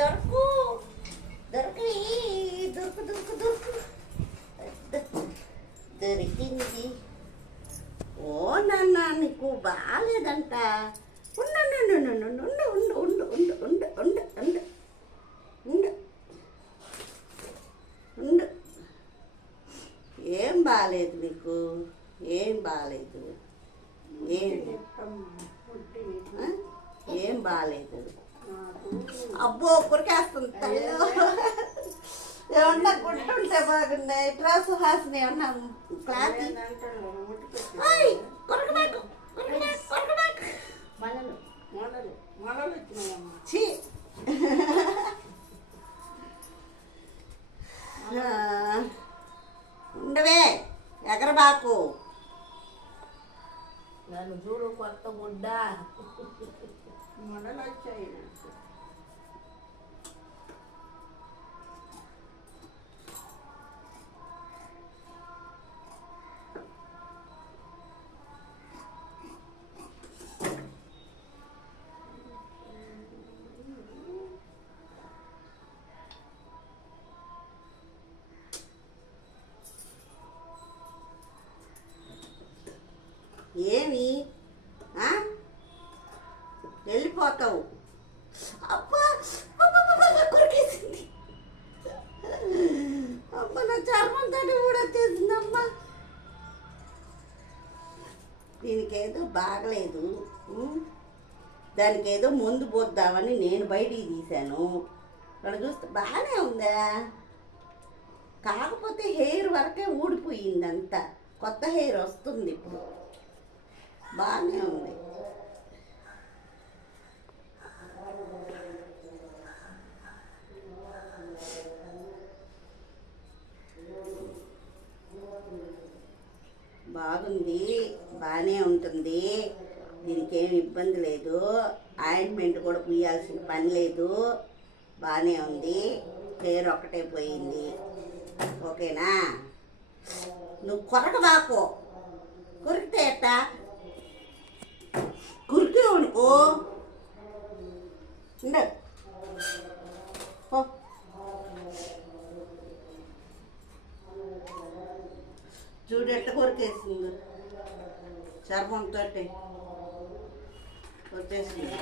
దొరుకు దొరికి దొరుకు దొరుకు దొరుకు దొరికింది. ఓ నాన్న నీకు బాగాలేదంట. ఉండు ఉండు ఉండు ఉండు ఉండు ఉండు ఉండు ఉండు ఉండు ఉండు ఉండు ఉండు. ఏం బాగాలేదు నీకు, ఏం బాగాలేదు, ఏం బాగాలేదు. అబ్బో కొరికేస్తుంది తల్లి. ఏమన్నా గుడ్డుంటే బాగున్నాయి. ఇట్రా సుహాసిని ఏమన్నా క్లాత్ కొరకబాకు కొరకబాకు. చీ ఉండవే ఎగరబాకు. నన్ను చూడు కొత్త గుడ్డ మొదలు వచ్చాయి. ఏమి వెళ్ళిపోతావు? అబ్బా కొరికేసింది. అబ్బా నా చర్మంతో కూడా వచ్చేసిందమ్మా. దీనికేదో బాగలేదు, దానికి ఏదో ముందు పోద్దామని నేను బయటికి తీశాను. ఇక్కడ చూస్తే బాగానే ఉందా, కాకపోతే హెయిర్ వరకే ఊడిపోయిందంతా. కొత్త హెయిర్ వస్తుంది ఇప్పుడు. బాగానే ఉంది. బాగుంది, బాగానే ఉంటుంది. దీనికి ఏమి ఇబ్బంది లేదు. ఆయింట్మెంట్ కూడా పూయాల్సిన పని లేదు. బాగానే ఉంది. హెయిర్ ఒక్కటే పోయింది. ఓకేనా? నువ్వు కొరకబాకు. కొరికితే ఎట్టా? కురికి అనుకో. చూడు ఎట్ట కొరికేసింది, చర్మంతో వచ్చేసింది.